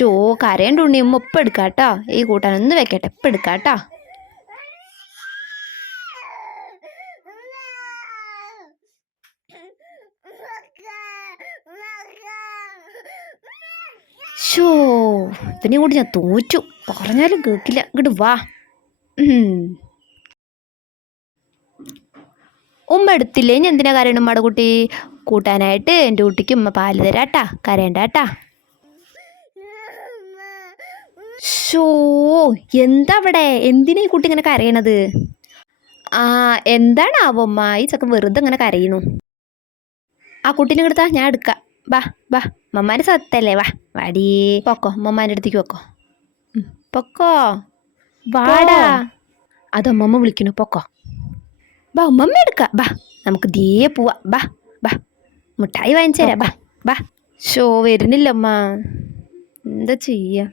Show കരയണ്ട ഉണ്ണി ഉമ്മ ഇപ്പം കേട്ടോ ഈ കൂട്ടാൻ ഒന്ന് വെക്കട്ടെ. ഇപ്പം എടുക്കാം കേട്ടോ ഷോ ഇതിനെ കൂടി ഞാൻ തോറ്റു. പറഞ്ഞാലും കേൾക്കില്ല. ഇങ്ങോട്ട് വാ. ഉമ്മ എടുത്തില്ലേ? ഞാൻ എന്തിനാ കരയണം ഉമ്മയുടെ കുട്ടി? കൂട്ടാനായിട്ട് എന്റെ കുട്ടിക്ക് ഉമ്മ പാൽ തരാട്ടാ കരയണ്ടാട്ടാ ഷോ. എന്താ അവിടെ എന്തിനാ ഈ കുട്ടി ഇങ്ങനെ കരയണത്? ആ എന്താണ് അമ്മ? ഈ ചക്ക വെറുതെ ഇങ്ങനെ കരയണു ആ കുട്ടീനെ എടുത്താ ഞാൻ എടുക്കാം. വാ വാ. മമ്മാന്റെ സത്തല്ലേ? വാ വാടി. പൊക്കോ മമ്മാന്റെ അടുത്തേക്ക് പൊക്കോ. പൊക്കോ. വാടാ അത് അമ്മമ്മ വിളിക്കണു പൊക്കോ. ബാ അമ്മമ്മ എടുക്ക. ബാ നമുക്ക് ദേ പോവാ. ബാ ബാ മുട്ടായി വാങ്ങിച്ചു തരാം ബാ ബാ ഷോ വരുന്നില്ല അമ്മ എന്താ ചെയ്യാ?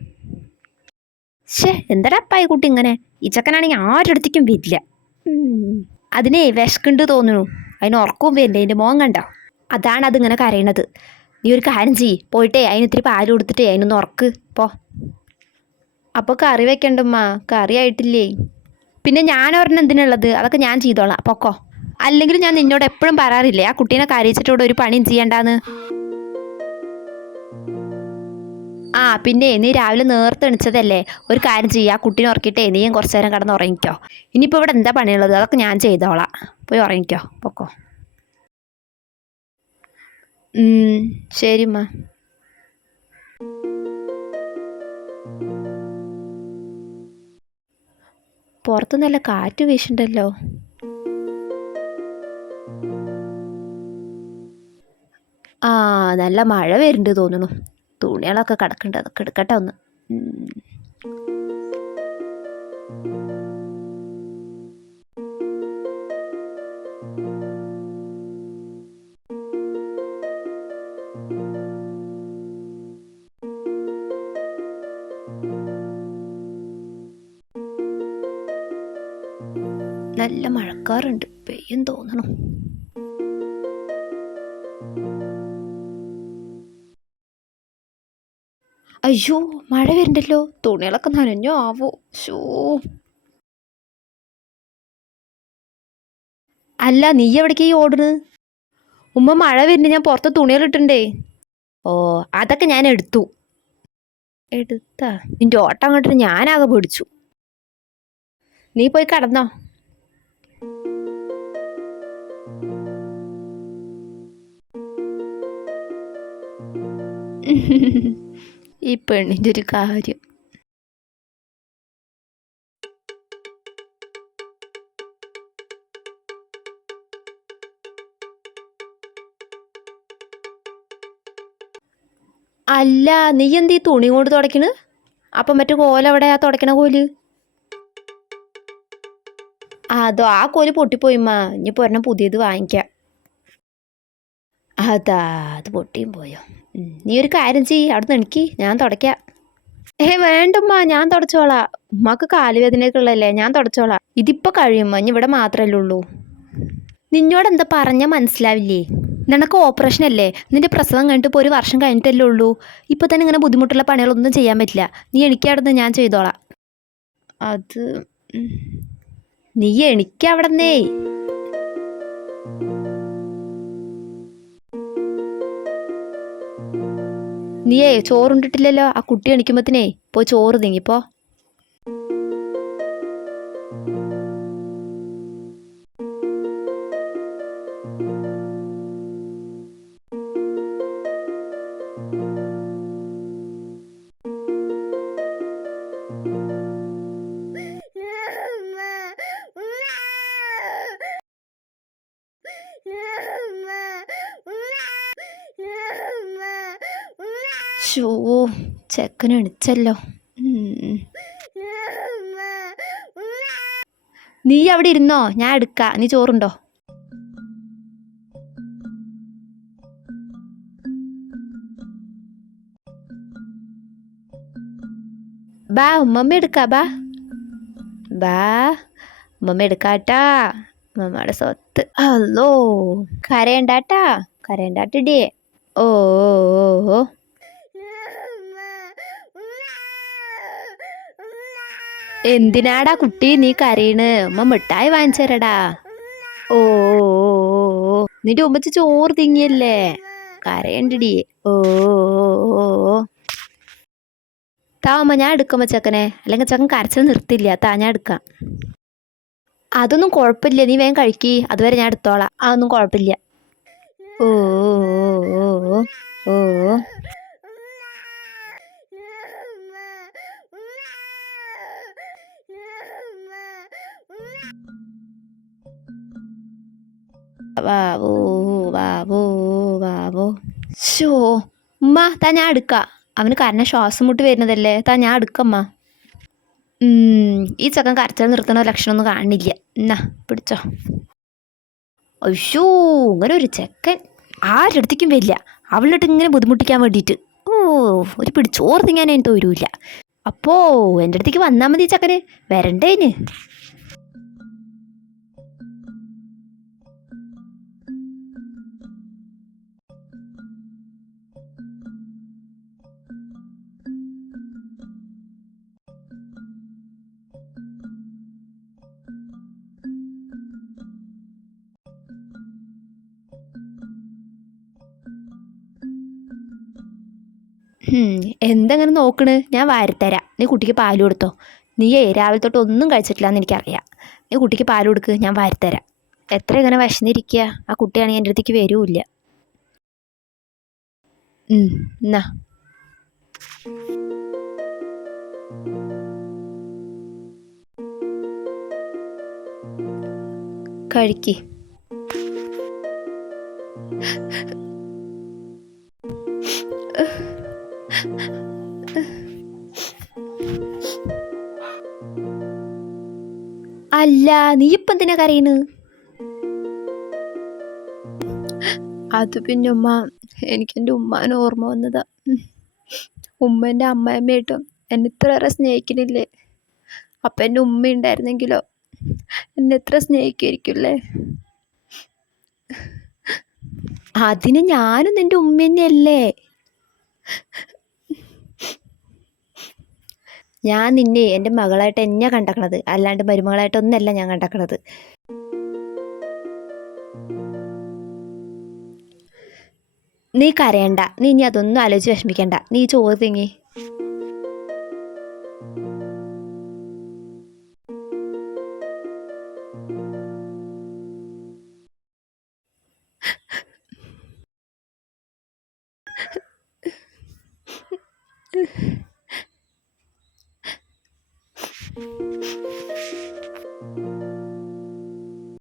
ഷേ എന്താടാ അപ്പായി കുട്ടി ഇങ്ങനെ? ഈ ചക്കനാണെങ്കിൽ ആരുടെ അടുത്തേക്കും വരില്ല. അതിനെ വിശക്കുണ്ട് തോന്നുന്നു. അതിന് ഉറക്കവും വരില്ല. എന്റെ മോൻ കണ്ടോ? അതാണ് അതിങ്ങനെ കരയണത്. നീ ഒരു കാര്യം ചെയ്യ്. പോയിട്ടേ അതിന് ഇത്തിരി പാൽ കൊടുത്തിട്ടേ അതിനൊന്ന് ഉറക്ക്. പോ. അപ്പോൾ കറി വെക്കണ്ടമ്മ കറി ആയിട്ടില്ലേ? പിന്നെ ഞാൻ ഒരെണ്ണം എന്തിനുള്ളത്? അതൊക്കെ ഞാൻ ചെയ്തോളാം. പൊക്കോ. അല്ലെങ്കിൽ ഞാൻ നിന്നോട് എപ്പോഴും പറയാറില്ലേ? ആ കുട്ടീനെ കരയിച്ചിട്ടോട് ഒരു പണിയും ചെയ്യണ്ടാന്ന്. ആ പിന്നെ നീ രാവിലെ നേരത്തെ എണിച്ചതല്ലേ? ഒരു കാര്യം ചെയ്യുക ആ കുട്ടീനെ ഉറക്കിയിട്ടേ നീയും കുറച്ച് നേരം കിടന്ന് ഉറങ്ങിക്കോ. ഇനിയിപ്പോൾ ഇവിടെ എന്താ പണിയുള്ളത്? അതൊക്കെ ഞാൻ ചെയ്തോളാം. പോയി ഉറങ്ങിക്കോ പൊക്കോ. ശരിമ്മ ശരി പുറത്ത് നല്ല കാറ്റ് വീശണ്ടല്ലോ ആ നല്ല മഴ വരുന്നുണ്ട് തോന്നുന്നു. തുണികളൊക്കെ കിടക്കുന്നുണ്ട് അതൊക്കെ എടുക്കട്ടെ ഒന്ന്. നല്ല മഴക്കാറുണ്ട്. പെയ്യും തോന്നണു. അയ്യോ മഴ വരുന്നുണ്ടല്ലോ തുണികളൊക്കെ നനഞ്ഞോ ആവോ. ഷോ അല്ല നീ എവിടേക്ക് ഈ ഓടുന്നത്? ഉമ്മ മഴ വരുന്നുണ്ട് ഞാൻ പുറത്ത് തുണികളിട്ടുണ്ടേ ഓ അതൊക്കെ ഞാൻ എടുത്തു. എടുത്താ? നിന്റെ ഓട്ടം കണ്ടിട്ട് ഞാനാകെ പിടിച്ചു. നീ പോയി കടന്നോ. ഈ പെണ്ണിന്റെ ഒരു കാര്യം. അല്ല നീ എന്ത് ഈ തുണി കൊണ്ട് തുടക്കണ്? അപ്പം മറ്റേ കോല അവിടെ ആ തുടക്കണ കോൽ? അതോ ആ കോൽ പൊട്ടിപ്പോയിമ്മാ ഇനിയിപ്പോൾ ഒരെണ്ണം പുതിയത് വാങ്ങിക്കാം. അതാ അത് പൊട്ടിയും പോയോ. നീ ഒരു കാര്യം ചെയ്യ് അവിടെ നിന്ന് എനിക്ക് ഞാൻ തുടയ്ക്കാം. ഏ വേണ്ടമ്മ ഞാൻ തുടച്ചോളാ. ഉമ്മക്ക് കാലുവേദനയൊക്കെ ഉള്ളതല്ലേ ഞാൻ തുടച്ചോളാം. ഇതിപ്പോൾ കഴിയുമ്മ ഇനി ഇവിടെ മാത്രമല്ലേ ഉള്ളൂ. നിന്നോട് എന്താ പറഞ്ഞാൽ മനസ്സിലാവില്ലേ? നിനക്ക് ഓപ്പറേഷൻ അല്ലേ? നിന്റെ പ്രസവം കഴിഞ്ഞിട്ട് ഇപ്പോൾ ഒരു വർഷം കഴിഞ്ഞിട്ടല്ലേ ഉള്ളൂ. ഇപ്പോൾ തന്നെ ഇങ്ങനെ ബുദ്ധിമുട്ടുള്ള പണികളൊന്നും ചെയ്യാൻ പറ്റില്ല. നീ എനിക്ക് അവിടെ നിന്ന് ഞാൻ ചെയ്തോളാം. അത്. നീ എണിക്കവിടുന്നേ നീയേ ചോറുണ്ടിട്ടില്ലല്ലോ? ആ കുട്ടി എണിക്കുമ്പത്തിനേ പോയി ചോറ് തിങ്ങിപ്പോ ഷോ ചെക്കൻ എണിച്ചല്ലോ. നീ അവിടെ ഇരുന്നോ? ഞാൻ എടുക്കാം. നീ ചോറുണ്ടോ? ബാ ഉമ്മമ്മ എടുക്കാ ബാ. ബാ ഉമ്മമ്മ എടുക്കാട്ടാ. ഉമ്മമ്മയുടെ സ്വത്ത്. അല്ലോ കരയണ്ടാട്ടാ. കരയണ്ടാട്ടിടിയേ. ഓ ഓ ഓ. എന്തിനാടാ കുട്ടി നീ കരയണ് ഉമ്മ മിഠായി വാങ്ങിച്ചു തരടാ ഓ. നിന്റെ ഉമ്മച്ച് ചോറ് തിങ്ങിയല്ലേ കരയണ്ടടി ഓ. താ ഉമ്മ ഞാൻ എടുക്കുമ്പ ചക്കനെ അല്ലെങ്കിൽ ചക്കൻ കരച്ചത് നിർത്തില്ല താ ഞാൻ എടുക്കാം അതൊന്നും കുഴപ്പമില്ല നീ വേഗം കഴിക്കി അതുവരെ ഞാൻ എടുത്തോളാം അതൊന്നും കുഴപ്പമില്ല ഓ ഓ ഓ ഓ ബാബു ബാബു വാവോ ഷോ ഉമ്മ താ ഞാൻ എടുക്കാം. അവന് കരഞ്ഞ ശ്വാസം മുട്ടി വരുന്നതല്ലേ? താ ഞാൻ എടുക്കമ്മ ഈ ചക്കൻ കരച്ചൽ നിർത്തണ ലക്ഷണമൊന്നും കാണില്ല. എന്നാ പിടിച്ചോ. അയ്യോ ഇങ്ങനെ ഒരു ചെക്കൻ ആരടുത്തേക്കും വരില്ല. അവളിട്ട് ഇങ്ങനെ ബുദ്ധിമുട്ടിക്കാൻ വേണ്ടിയിട്ട്. ഓ ഒരു പിടിച്ചോർത്ത് ഞാൻ എനിക്ക് വരൂല. അപ്പോ എന്റെ അടുത്തേക്ക് വന്നാൽ മതി ചക്കന്. വരണ്ടേന് എന്തെങ്ങനെ നോക്കണ്? ഞാൻ വാരിത്തരാം നീ കുട്ടിക്ക് പാൽ കൊടുത്തോ. നീയേ രാവിലെ തൊട്ട് ഒന്നും കഴിച്ചിട്ടില്ല എന്ന് എനിക്കറിയാം. നീ കുട്ടിക്ക് പാൽ കൊടുക്ക് ഞാൻ വാരിത്തരാം എത്ര ഇങ്ങനെ വിശന്നിരിക്കുക ആ കുട്ടിയാണെങ്കിൽ എന്റെ അടുത്തേക്ക് വരൂല്ല. ഉം, എന്നാ കഴിക്ക്. അല്ല നീ ഇപ്പം എന്തിനാ കരയണ്? അത് പിന്നെ ഉമ്മ എനിക്ക് എന്റെ ഉമ്മാനെ ഓർമ്മ വന്നതാ. ഉമ്മ എന്റെ അമ്മയമ്മയായിട്ടും എന്നെ ഇത്രയേറെ സ്നേഹിക്കണില്ലേ? അപ്പം എന്റെ ഉമ്മ ഉണ്ടായിരുന്നെങ്കിലോ എന്നെ എത്ര സ്നേഹിക്കുമായിരിക്കുമല്ലേ? അതിന് ഞാനും എന്റെ ഉമ്മ തന്നെയല്ലേ ഞാൻ നിന്നെ എന്റെ മകളായിട്ട് എന്നെ കണ്ടക്കണത്. അല്ലാണ്ട് മരുമകളായിട്ടൊന്നല്ല ഞാൻ കണ്ടക്കണത്. നീ കരയണ്ട. നീ ഇനി അതൊന്നും ആലോചിച്ച് വിഷമിക്കണ്ട. നീ ചോറ് തിങ്ങി.